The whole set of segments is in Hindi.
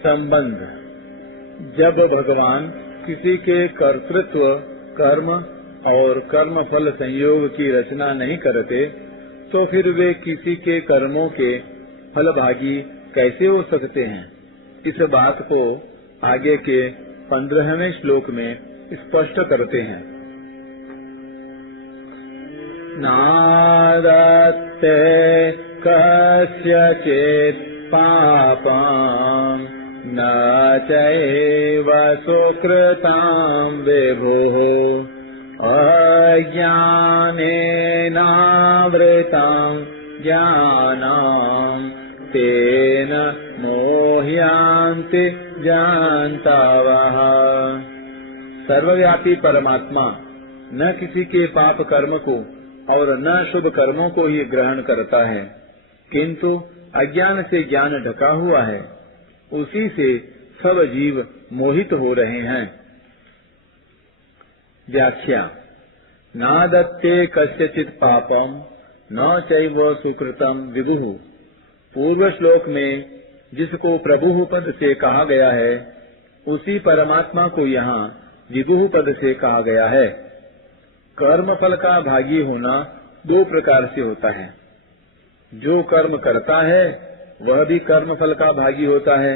संबंध। जब भगवान किसी के कर्तृत्व, कर्म और कर्म फल संयोग की रचना नहीं करते, तो फिर वे किसी के कर्मों के फलभागी कैसे हो सकते हैं? इस बात को आगे के 15वें श्लोक में स्पष्ट करते हैं। नादत्ते कस्यचित् पापं न चैव सुकृतं विभुः अज्ञानेनावृतं ज्ञानं तेन मोह्यन्ति जन्तवः। सर्वव्यापी परमात्मा न किसी के पाप कर्म को और न शुभ कर्मों को ही ग्रहण करता है, किंतु अज्ञान से ज्ञान ढका हुआ है, उसी से सब जीव मोहित हो रहे हैं। व्याख्या। नादत्ते कस्यचित् पापम न चैव सुकृतम विभुः। पूर्व श्लोक में जिसको प्रभुः पद से कहा गया है, उसी परमात्मा को यहाँ विभुः पद से कहा गया है। कर्म फल का भागी होना दो प्रकार से होता है। जो कर्म करता है वह भी कर्म फल का भागी होता है,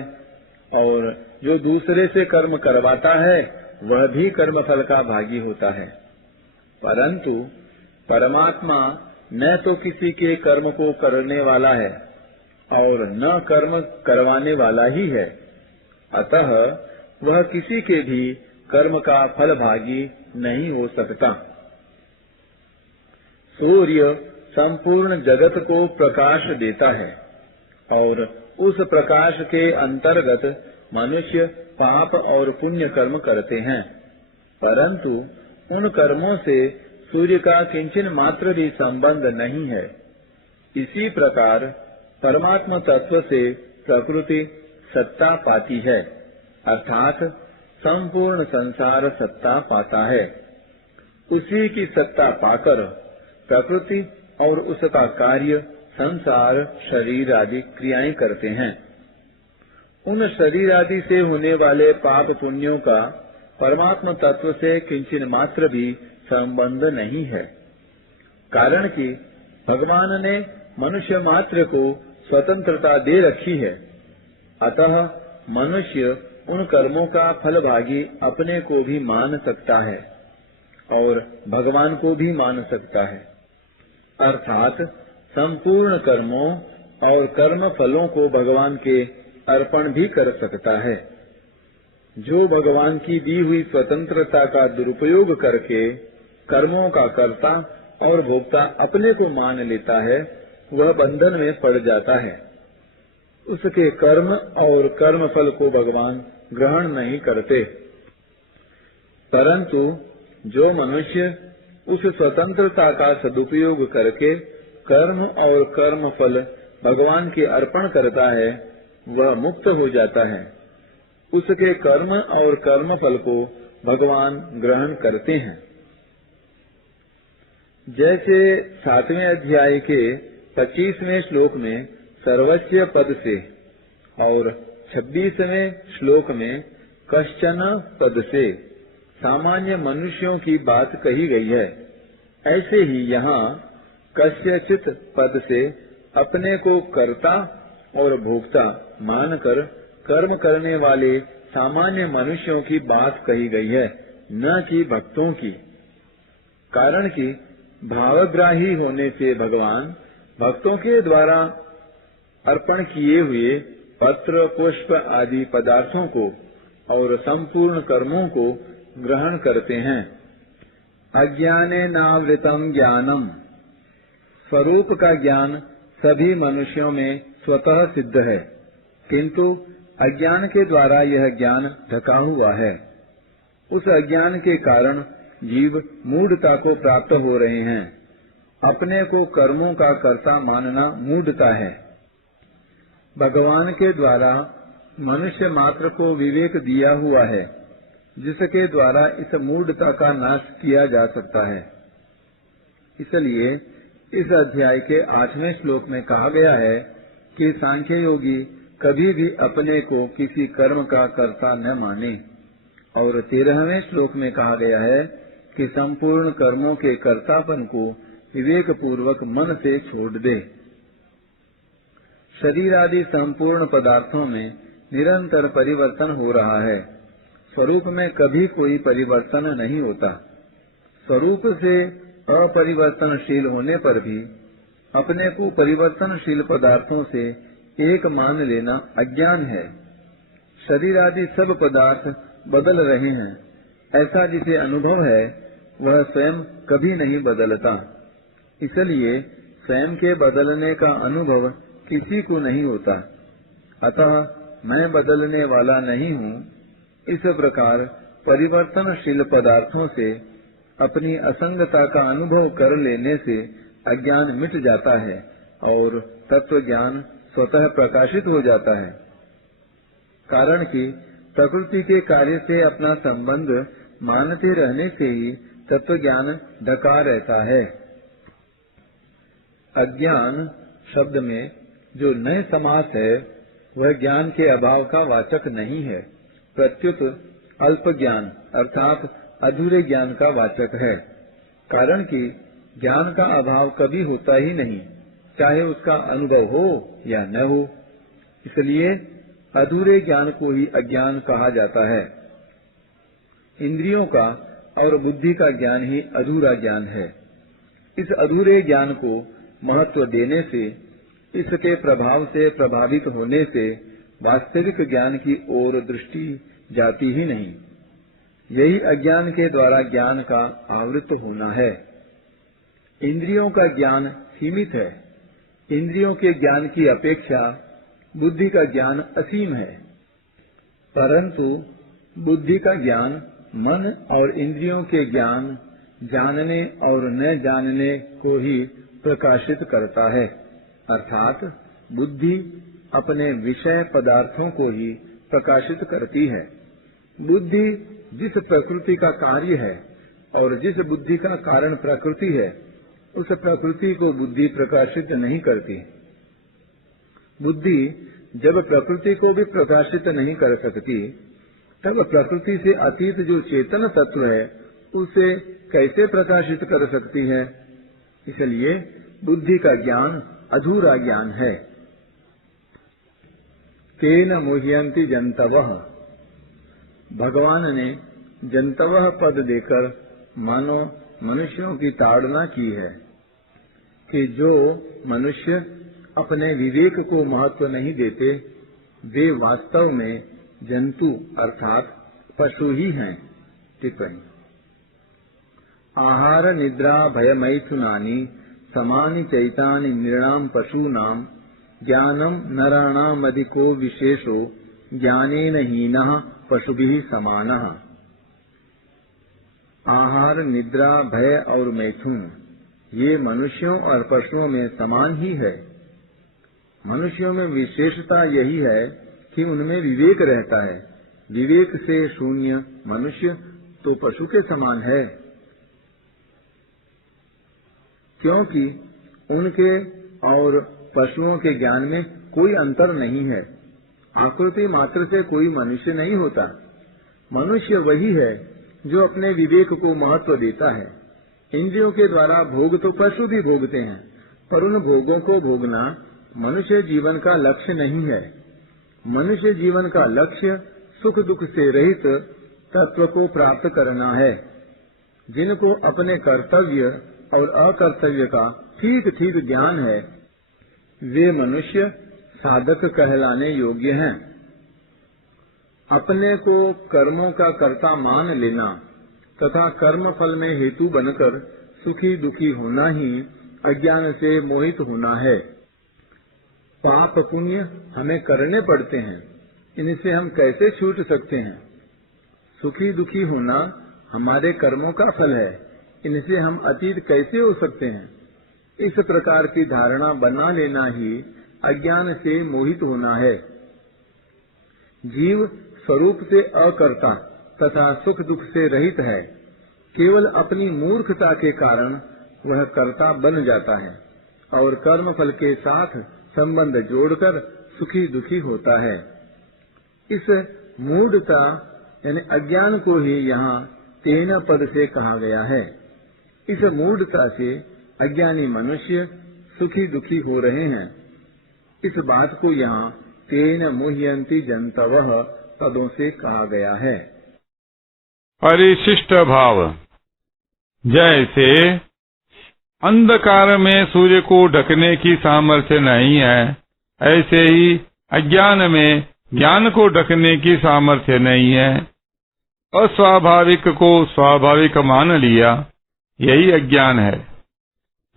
और जो दूसरे से कर्म करवाता है वह भी कर्म फल का भागी होता है। परंतु परमात्मा न तो किसी के कर्म को करने वाला है और न कर्म करवाने वाला ही है, अतः वह किसी के भी कर्म का फल भागी नहीं हो सकता। सूर्य संपूर्ण जगत को प्रकाश देता है और उस प्रकाश के अंतर्गत मनुष्य पाप और पुण्य कर्म करते हैं, परंतु उन कर्मों से सूर्य का किंचन मात्र भी संबंध नहीं है। इसी प्रकार परमात्मा तत्व से प्रकृति सत्ता पाती है, अर्थात संपूर्ण संसार सत्ता पाता है। उसी की सत्ता पाकर प्रकृति और उसका कार्य संसार शरीर आदि क्रियाएं करते हैं। उन शरीर आदि से होने वाले पाप पुण्यों का परमात्मा तत्व से किंचन मात्र भी संबंध नहीं है, कारण कि भगवान ने मनुष्य मात्र को स्वतंत्रता दे रखी है। अतः मनुष्य उन कर्मों का फल भागी अपने को भी मान सकता है और भगवान को भी मान सकता है, अर्थात संपूर्ण कर्मों और कर्म फलों को भगवान के अर्पण भी कर सकता है। जो भगवान की दी हुई स्वतंत्रता का दुरुपयोग करके कर्मों का कर्ता और भोक्ता अपने को मान लेता है, वह बंधन में पड़ जाता है। उसके कर्म और कर्म फल को भगवान ग्रहण नहीं करते। परंतु जो मनुष्य उस स्वतंत्रता का सदुपयोग करके कर्म और कर्म फल भगवान के अर्पण करता है, वह मुक्त हो जाता है। उसके कर्म और कर्म फल को भगवान ग्रहण करते हैं। जैसे 7वें अध्याय के 25वें श्लोक में सर्वस्व पद से और 26वें श्लोक में कश्चन पद से सामान्य मनुष्यों की बात कही गई है, ऐसे ही यहाँ कस्यचित् पद से अपने को कर्ता और भोक्ता मानकर कर्म करने वाले सामान्य मनुष्यों की बात कही गई है, न कि भक्तों की। कारण कि भावग्राही होने से भगवान भक्तों के द्वारा अर्पण किए हुए पत्र, पुष्प आदि पदार्थों को और संपूर्ण कर्मों को ग्रहण करते हैं। अज्ञानेनावृतं ज्ञानम। स्वरूप का ज्ञान सभी मनुष्यों में स्वतः सिद्ध है, किंतु अज्ञान के द्वारा यह ज्ञान ढका हुआ है। उस अज्ञान के कारण जीव मूढ़ता को प्राप्त हो रहे हैं। अपने को कर्मों का कर्ता मानना मूढ़ता है। भगवान के द्वारा मनुष्य मात्र को विवेक दिया हुआ है, जिसके द्वारा इस मूढ़ता का नाश किया जा सकता है। इसलिए इस अध्याय के 8वें श्लोक में कहा गया है कि सांख्य योगी कभी भी अपने को किसी कर्म का कर्ता न माने। और 13वें श्लोक में कहा गया है कि संपूर्ण कर्मों के कर्तापन को विवेक पूर्वक मन से छोड़ दे। शरीर आदि संपूर्ण पदार्थों में निरंतर परिवर्तन हो रहा है। स्वरूप में कभी कोई परिवर्तन नहीं होता। स्वरूप से अपरिवर्तनशील होने पर भी अपने को परिवर्तनशील पदार्थों से एक मान लेना अज्ञान है। शरीर आदि सब पदार्थ बदल रहे हैं, ऐसा जिसे अनुभव है वह स्वयं कभी नहीं बदलता। इसलिए स्वयं के बदलने का अनुभव किसी को नहीं होता। अतः मैं बदलने वाला नहीं हूँ। इस प्रकार परिवर्तनशील पदार्थों से अपनी असंगता का अनुभव कर लेने से अज्ञान मिट जाता है और तत्व ज्ञान स्वतः प्रकाशित हो जाता है। कारण कि प्रकृति के कार्य से अपना संबंध मानते रहने से ही तत्व ज्ञान ढका रहता है। अज्ञान शब्द में जो नए समास है वह ज्ञान के अभाव का वाचक नहीं है, प्रत्युत अल्प ज्ञान अर्थात अधूरे ज्ञान का वाचक है। कारण कि ज्ञान का अभाव कभी होता ही नहीं, चाहे उसका अनुभव हो या न हो। इसलिए अधूरे ज्ञान को ही अज्ञान कहा जाता है। इंद्रियों का और बुद्धि का ज्ञान ही अधूरा ज्ञान है। इस अधूरे ज्ञान को महत्व देने से, इसके प्रभाव से प्रभावित होने से वास्तविक ज्ञान की ओर दृष्टि जाती ही नहीं। यही अज्ञान के द्वारा ज्ञान का आवृत होना है। इंद्रियों का ज्ञान सीमित है। इंद्रियों के ज्ञान की अपेक्षा बुद्धि का ज्ञान असीम है। परंतु बुद्धि का ज्ञान मन और इंद्रियों के ज्ञान जानने और न जानने को ही प्रकाशित करता है। अर्थात बुद्धि अपने विषय पदार्थों को ही प्रकाशित करती है। बुद्धि जिस प्रकृति का कार्य है और जिस बुद्धि का कारण प्रकृति है, उस प्रकृति को बुद्धि प्रकाशित नहीं करती। बुद्धि जब प्रकृति को भी प्रकाशित नहीं कर सकती, तब प्रकृति से अतीत जो चेतन तत्व है उसे कैसे प्रकाशित कर सकती है। इसलिए बुद्धि का ज्ञान अधूरा ज्ञान है। केन मुह्यन्ति जन्तवः, भगवान ने जन्तवः पद देकर मानो मनुष्यों की ताड़ना की है कि जो मनुष्य अपने विवेक को महत्व नहीं देते, वे वास्तव में जंतु अर्थात पशु ही हैं। टिप्पणी। आहार निद्रा भय मैथुनानि समानि चैतानि नृणाम पशूनाम ज्ञानम नराणाम अधिको विशेषो ज्ञानेन हीनः पशुभिः समानः। आहार निद्रा भय और मैथुन ये मनुष्यों और पशुओं में समान ही है। मनुष्यों में विशेषता यही है कि उनमें विवेक रहता है। विवेक से शून्य मनुष्य तो पशु के समान है, क्योंकि उनके और पशुओं के ज्ञान में कोई अंतर नहीं है। आकृति मात्र से कोई मनुष्य नहीं होता। मनुष्य वही है जो अपने विवेक को महत्व देता है। इंद्रियों के द्वारा भोग तो पशु भी भोगते हैं, पर उन भोगों को भोगना मनुष्य जीवन का लक्ष्य नहीं है। मनुष्य जीवन का लक्ष्य सुख दुख से रहित तत्व को प्राप्त करना है। जिनको अपने कर्तव्य और अकर्तव्य का ठीक ठीक ज्ञान है, वे मनुष्य साधक कहलाने योग्य हैं। अपने को कर्मों का कर्ता मान लेना तथा कर्म फल में हेतु बनकर सुखी दुखी होना ही अज्ञान से मोहित होना है। पाप पुण्य हमें करने पड़ते हैं, इनसे हम कैसे छूट सकते हैं। सुखी दुखी होना हमारे कर्मों का फल है, इनसे हम अतीत कैसे हो सकते हैं। इस प्रकार की धारणा बना लेना ही अज्ञान से मोहित होना है। जीव स्वरूप से अकर्ता तथा सुख दुख से रहित है। केवल अपनी मूर्खता के कारण वह कर्ता बन जाता है और कर्म फल के साथ संबंध जोड़कर सुखी दुखी होता है। इस मूढ़ता यानी अज्ञान को ही यहाँ तेन पद से कहा गया है। इस मूढ़ता से अज्ञानी मनुष्य सुखी दुखी हो रहे हैं। इस बात को यहाँ तेन मुह्यन्ति जन्तवः पदों से कहा गया है। परिशिष्ट भाव, जैसे अंधकार में सूर्य को ढकने की सामर्थ्य नहीं है, ऐसे ही अज्ञान में ज्ञान को ढकने की सामर्थ्य नहीं है। अस्वाभाविक को स्वाभाविक मान लिया, यही अज्ञान है,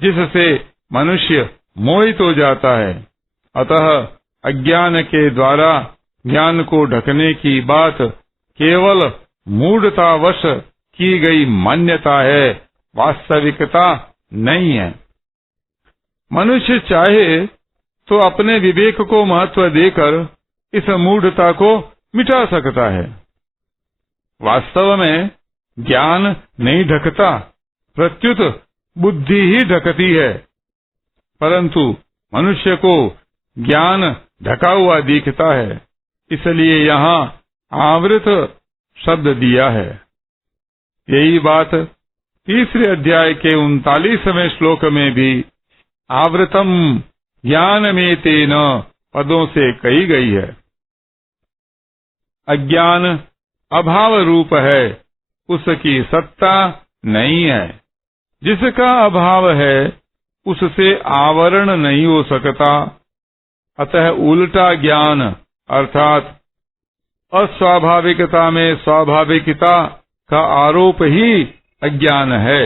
जिससे मनुष्य मोहित हो जाता है। अतः अज्ञान के द्वारा ज्ञान को ढकने की बात केवल मूढ़तावश की गई मान्यता है, वास्तविकता नहीं है। मनुष्य चाहे तो अपने विवेक को महत्व देकर इस मूढ़ता को मिटा सकता है। वास्तव में ज्ञान नहीं ढकता, प्रत्युत बुद्धि ही ढकती है। परंतु मनुष्य को ज्ञान ढका हुआ दिखता है, इसलिए यहाँ आवृत शब्द दिया है। यही बात तीसरे अध्याय के 39वें श्लोक में भी आवृतम ज्ञानमेतेन पदों से कही गई है। अज्ञान अभाव रूप है, उसकी सत्ता नहीं है। जिसका अभाव है उससे आवरण नहीं हो सकता। अतः उल्टा ज्ञान अर्थात अस्वाभाविकता में स्वाभाविकता का आरोप ही अज्ञान है।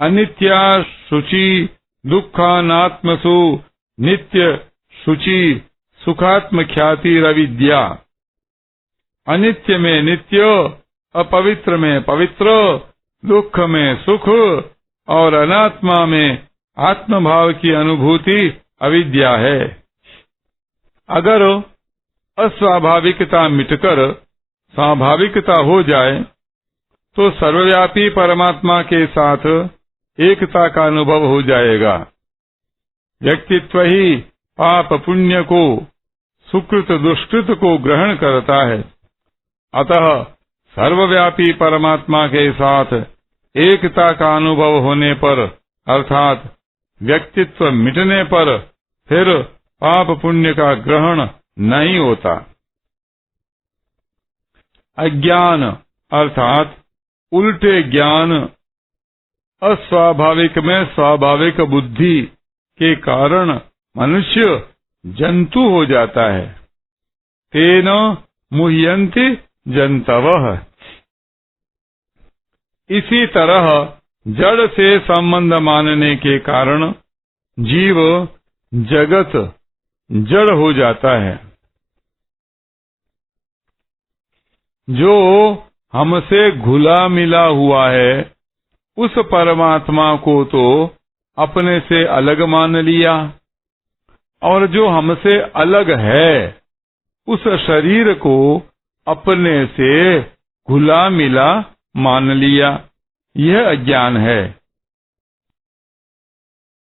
अनित्या शुचि दुखानात्मसु नित्य शुचि सुखात्म ख्याति रविद्या। अनित्य में नित्य, अपवित्र में पवित्र, दुख में सुख और अनात्मा में आत्मभाव की अनुभूति अविद्या है। अगर अस्वाभाविकता मिटकर स्वाभाविकता हो जाए तो सर्वव्यापी परमात्मा के साथ एकता का अनुभव हो जाएगा। व्यक्तित्व ही पाप पुण्य को, सुकृत दुष्कृत को ग्रहण करता है। अतः सर्वव्यापी परमात्मा के साथ एकता का अनुभव होने पर अर्थात व्यक्तित्व मिटने पर फिर पाप पुण्य का ग्रहण नहीं होता। अज्ञान अर्थात उल्टे ज्ञान, अस्वाभाविक में स्वाभाविक बुद्धि के कारण मनुष्य जंतु हो जाता है। तेन मुह्यन्ति जन्तवः। इसी तरह जड़ से संबंध मानने के कारण जीव जगत जड़ हो जाता है। जो हमसे घुला मिला हुआ है उस परमात्मा को तो अपने से अलग मान लिया, और जो हमसे अलग है उस शरीर को अपने से घुला मिला मान लिया। यह अज्ञान है।